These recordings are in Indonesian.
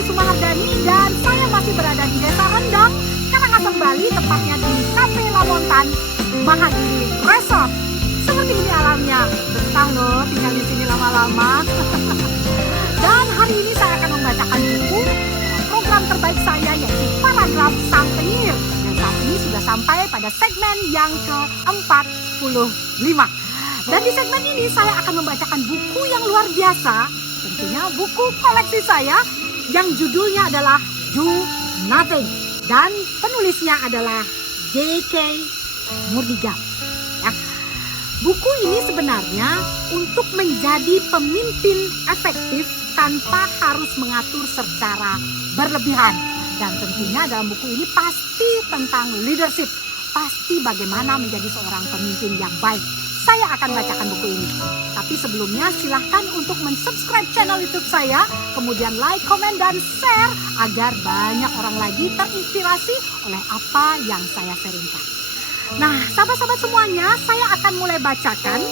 Sari Sumahardani dan saya masih berada di Desa Rendang, Karangasem, Bali, tepatnya di Cafe Lamontan Mahagiri Resort. Seperti ini alamnya, betah loh tinggal di sini lama-lama. Dan hari ini saya akan membacakan buku program terbaik saya, yaitu Paragraf Sang Penyihir. Dan saat ini sudah sampai pada segmen yang ke-45. Dan di segmen ini saya akan membacakan buku yang luar biasa, tentunya buku koleksi saya yang judulnya adalah Do Nothing. Dan penulisnya adalah J.K. Murdiga. Ya. Buku ini sebenarnya untuk menjadi pemimpin efektif tanpa harus mengatur secara berlebihan. Dan tentunya dalam buku ini pasti tentang leadership. Pasti bagaimana menjadi seorang pemimpin yang baik. Saya akan bacakan buku ini. Tapi sebelumnya silahkan untuk mensubscribe channel YouTube saya, kemudian like, komen, dan share agar banyak orang lagi terinspirasi oleh apa yang saya sharingkan. Nah, sahabat-sahabat semuanya, saya akan mulai bacakan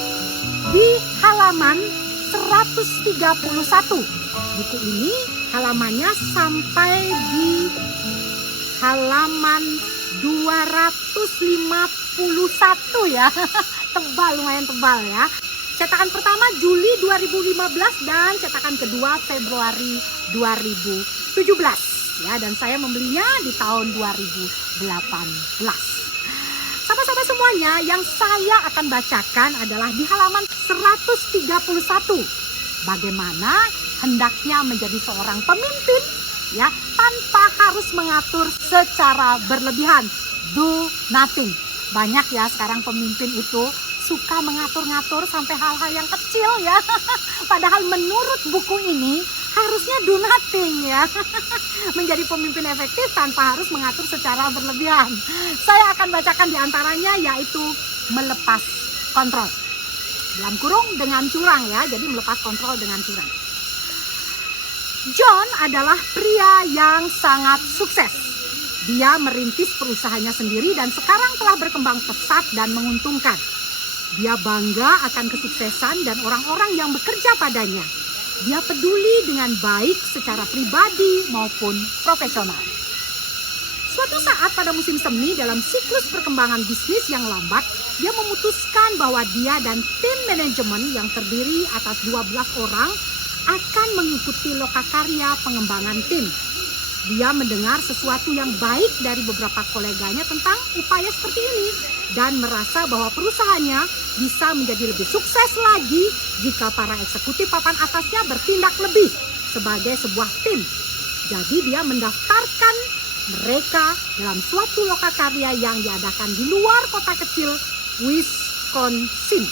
di halaman 131. Buku ini halamannya sampai di halaman 251 ya. Tebal, lumayan tebal ya. Cetakan pertama Juli 2015 dan cetakan kedua Februari 2017 ya, dan saya membelinya di tahun 2018. Sahabat-sahabat semuanya, yang saya akan bacakan adalah di halaman 131. Bagaimana hendaknya menjadi seorang pemimpin ya, tanpa harus mengatur secara berlebihan. Do nothing. Banyak ya sekarang pemimpin itu suka mengatur-ngatur sampai hal-hal yang kecil ya. Padahal menurut buku ini harusnya do nothing ya. Menjadi pemimpin efektif tanpa harus mengatur secara berlebihan. Saya akan bacakan diantaranya, yaitu melepas kontrol. Dalam kurung dengan curang ya, jadi melepas kontrol dengan curang. John adalah pria yang sangat sukses. Dia merintis perusahaannya sendiri dan sekarang telah berkembang pesat dan menguntungkan. Dia bangga akan kesuksesan dan orang-orang yang bekerja padanya. Dia peduli dengan baik secara pribadi maupun profesional. Suatu saat pada musim semi dalam siklus perkembangan bisnis yang lambat, dia memutuskan bahwa dia dan tim manajemen yang terdiri atas 12 orang akan mengikuti lokakarya pengembangan tim. Dia mendengar sesuatu yang baik dari beberapa koleganya tentang upaya seperti ini dan merasa bahwa perusahaannya bisa menjadi lebih sukses lagi jika para eksekutif papan atasnya bertindak lebih sebagai sebuah tim. Jadi dia mendaftarkan mereka dalam suatu lokakarya yang diadakan di luar kota kecil Wisconsin.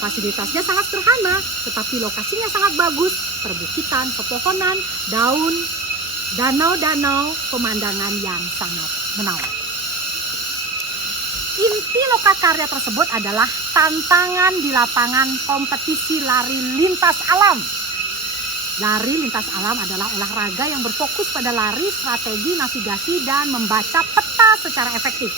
Fasilitasnya sangat sederhana, tetapi lokasinya sangat bagus, perbukitan, pepohonan, daun, danau-danau, pemandangan yang sangat menawan. Inti lokakarya tersebut adalah tantangan di lapangan kompetisi lari lintas alam. Lari lintas alam adalah olahraga yang berfokus pada lari, strategi, navigasi, dan membaca peta secara efektif.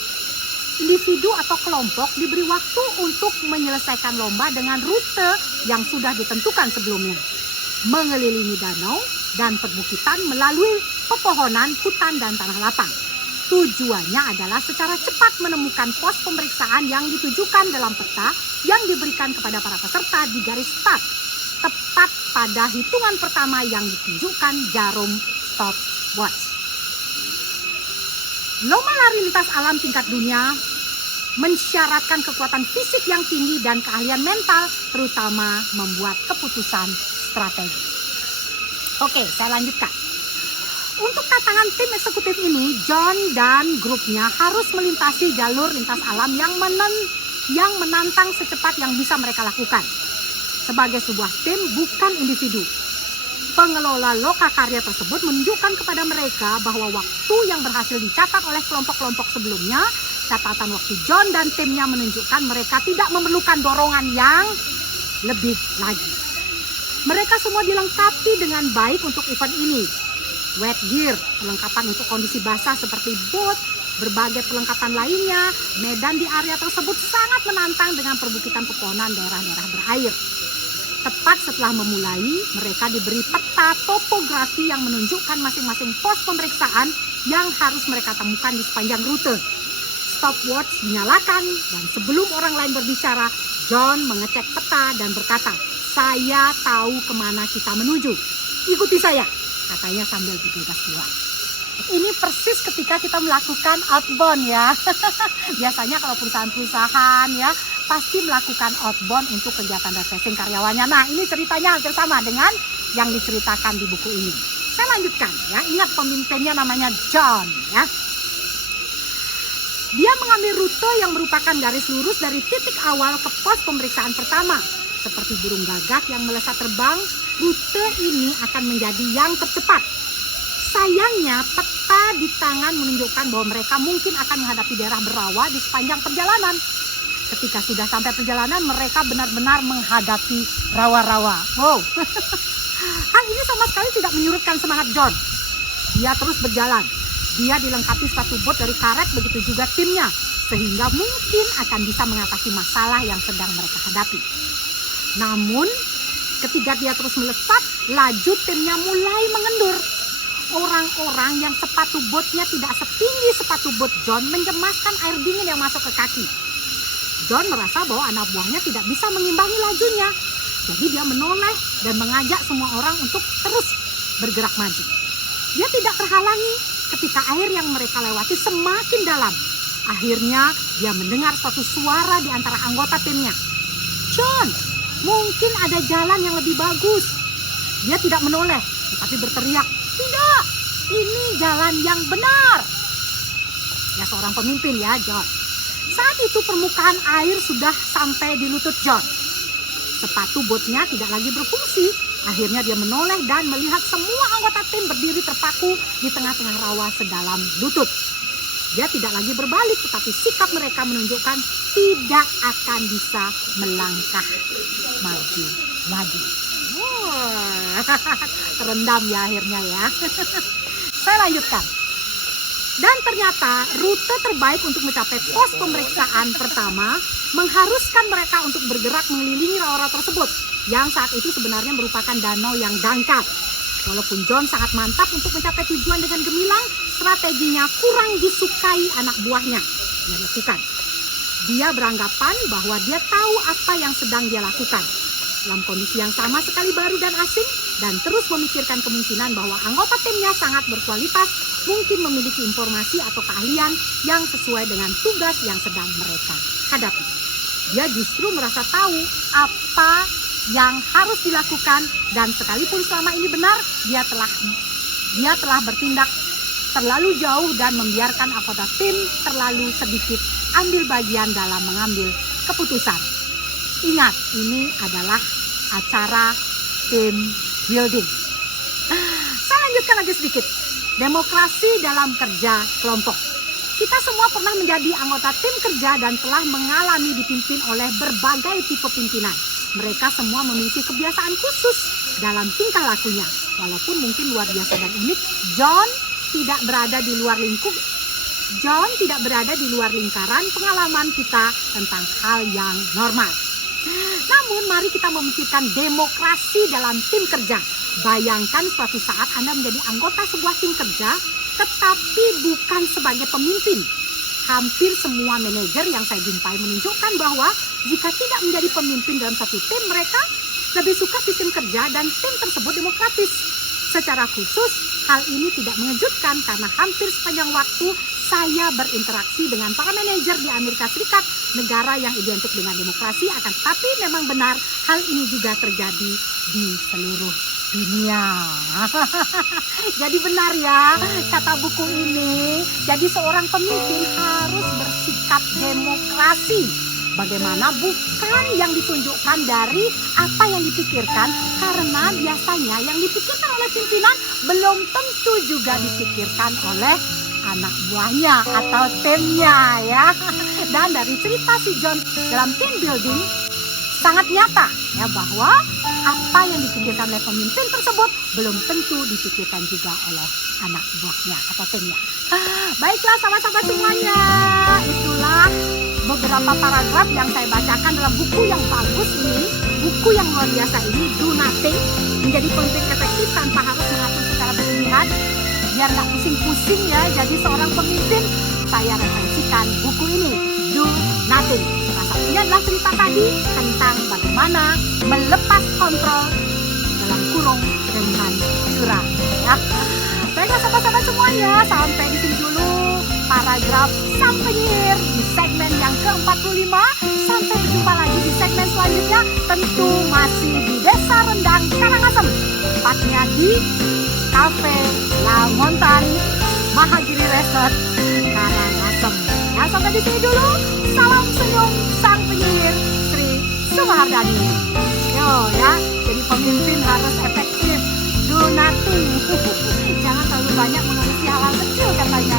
Individu atau kelompok diberi waktu untuk menyelesaikan lomba dengan rute yang sudah ditentukan sebelumnya. Mengelilingi danau dan perbukitan melalui pepohonan, hutan, dan tanah lapang. Tujuannya adalah secara cepat menemukan pos pemeriksaan yang ditujukan dalam peta yang diberikan kepada para peserta di garis start, tepat pada hitungan pertama yang ditunjukkan jarum stopwatch. Lomba lari lintas alam tingkat dunia mensyaratkan kekuatan fisik yang tinggi dan keahlian mental, terutama membuat keputusan strategi. Oke, saya lanjutkan. Untuk tantangan tim eksekutif ini, John dan grupnya harus melintasi jalur lintas alam yang menantang secepat yang bisa mereka lakukan. Sebagai sebuah tim, bukan individu. Pengelola lokakarya tersebut menunjukkan kepada mereka bahwa waktu yang berhasil dicatat oleh kelompok-kelompok sebelumnya, catatan waktu John dan timnya menunjukkan mereka tidak memerlukan dorongan yang lebih lagi. Mereka semua dilengkapi dengan baik untuk event ini. Wet gear, perlengkapan untuk kondisi basah seperti boot, berbagai perlengkapan lainnya. Medan di area tersebut sangat menantang dengan perbukitan pepohonan daerah-daerah berair. Tepat setelah memulai, mereka diberi peta topografi yang menunjukkan masing-masing pos pemeriksaan yang harus mereka temukan di sepanjang rute. Stopwatch dinyalakan dan sebelum orang lain berbicara, John mengecek peta dan berkata, "Saya tahu kemana kita menuju. Ikuti saya," katanya sambil bergegas keluar. Ini persis ketika kita melakukan outbound ya. Biasanya kalau perusahaan-perusahaan ya pasti melakukan outbound untuk kegiatan refreshing karyawannya. Nah, ini ceritanya hampir sama dengan yang diceritakan di buku ini. Saya lanjutkan ya. Ingat pemimpinnya namanya John ya. Dia mengambil rute yang merupakan garis lurus dari titik awal ke pos pemeriksaan pertama. Seperti burung gagak yang melesat terbang, rute ini akan menjadi yang tercepat. Sayangnya, peta di tangan menunjukkan bahwa mereka mungkin akan menghadapi daerah berawa di sepanjang perjalanan. Ketika sudah sampai perjalanan, mereka benar-benar menghadapi rawa-rawa. Wow. Hal ini sama sekali tidak menyurutkan semangat John. Dia terus berjalan. Dia dilengkapi sepatu bot dari karet, begitu juga timnya. Sehingga mungkin akan bisa mengatasi masalah yang sedang mereka hadapi. Namun, ketika dia terus melesat, laju timnya mulai mengendur. Orang-orang yang sepatu botnya tidak setinggi sepatu bot John mencemaskan air dingin yang masuk ke kaki. John merasa bahwa anak buahnya tidak bisa mengimbangi lajunya. Jadi dia menoleh dan mengajak semua orang untuk terus bergerak maju. Dia tidak terhalangi ketika air yang mereka lewati semakin dalam. Akhirnya dia mendengar suatu suara di antara anggota timnya. "John, mungkin ada jalan yang lebih bagus." Dia tidak menoleh, tetapi berteriak, "Tidak, ini jalan yang benar." Ya, seorang pemimpin ya, John. Saat itu permukaan air sudah sampai di lutut John. Sepatu botnya tidak lagi berfungsi. Akhirnya dia menoleh dan melihat semua anggota tim berdiri terpaku di tengah-tengah rawa sedalam lutut. Dia tidak lagi berbalik, tetapi sikap mereka menunjukkan tidak akan bisa melangkah maju lagi. Terendam ya akhirnya ya. Saya lanjutkan. Dan ternyata rute terbaik untuk mencapai pos pemeriksaan pertama mengharuskan mereka untuk bergerak mengelilingi rawa-rawa tersebut, yang saat itu sebenarnya merupakan danau yang dangkal. Walaupun John sangat mantap untuk mencapai tujuan dengan gemilang, strateginya kurang disukai anak buahnya. Dia lakukan. Dia beranggapan bahwa dia tahu apa yang sedang dia lakukan. Dalam kondisi yang sama sekali baru dan asing, dan terus memikirkan kemungkinan bahwa anggota timnya sangat berkualitas, mungkin memiliki informasi atau keahlian yang sesuai dengan tugas yang sedang mereka hadapi. Dia justru merasa tahu apa yang harus dilakukan, dan sekalipun selama ini benar, dia telah bertindak terlalu jauh dan membiarkan anggota tim terlalu sedikit ambil bagian dalam mengambil keputusan. Ingat, ini adalah acara team building. Saya lanjutkan lagi sedikit. Demokrasi dalam kerja kelompok. Kita semua pernah menjadi anggota tim kerja dan telah mengalami dipimpin oleh berbagai tipe pimpinan. Mereka semua memiliki kebiasaan khusus dalam tingkah lakunya. Walaupun mungkin luar biasa dan unik, John tidak berada di luar lingkaran pengalaman kita tentang hal yang normal. Namun mari kita memikirkan demokrasi dalam tim kerja. Bayangkan suatu saat Anda menjadi anggota sebuah tim kerja, tetapi bukan sebagai pemimpin. Hampir semua manajer yang saya jumpai menunjukkan bahwa jika tidak menjadi pemimpin dalam satu tim, mereka lebih suka sistem kerja dan tim tersebut demokratis. Secara khusus, hal ini tidak mengejutkan karena hampir sepanjang waktu saya berinteraksi dengan para manajer di Amerika Serikat, negara yang identik dengan demokrasi, akan tetapi memang benar hal ini juga terjadi di seluruh dunia. Jadi benar ya kata buku ini. Jadi seorang pemimpin harus bersikap demokrasi. Bagaimana bukan yang ditunjukkan dari apa yang dipikirkan, karena biasanya yang dipikirkan oleh pimpinan belum tentu juga dipikirkan oleh anak buahnya atau timnya ya. Dan dari cerita si John dalam team building sangat nyata ya bahwa apa yang dipikirkan oleh pemimpin tersebut belum tentu dipikirkan juga oleh anak buahnya atau timnya. Baiklah sahabat-sahabat semuanya, itulah beberapa paragraf yang saya bacakan dalam buku yang bagus ini, buku buku yang luar biasa ini, Do Nothing, menjadi pemimpin efektif tanpa harus mengatur secara berlebihan. Biar nggak pusing-pusing ya jadi seorang pemimpin, saya referensikan buku ini, Do Nothing. Salah satunya adalah cerita tadi tentang bagaimana melepas kontrol dalam kurung dengan curang. Ya. Baiklah sahabat-sahabat semuanya, sampai di sini dulu paragraf Sang Penyihir di segmen yang ke-45. Sampai berjumpa lagi di segmen selanjutnya, tentu masih di Desa Rendang, Karangasem, tepatnya di Cafe La Montagne Mahagiri Resort, Karangasem. Ya, sampai di sini dulu. Salam senyum Sang Penyihir Sri Sumahardani. Yo ya, jadi pemimpin harus efektif. Do nothing. Jangan terlalu banyak mengurusi hal-hal kecil katanya.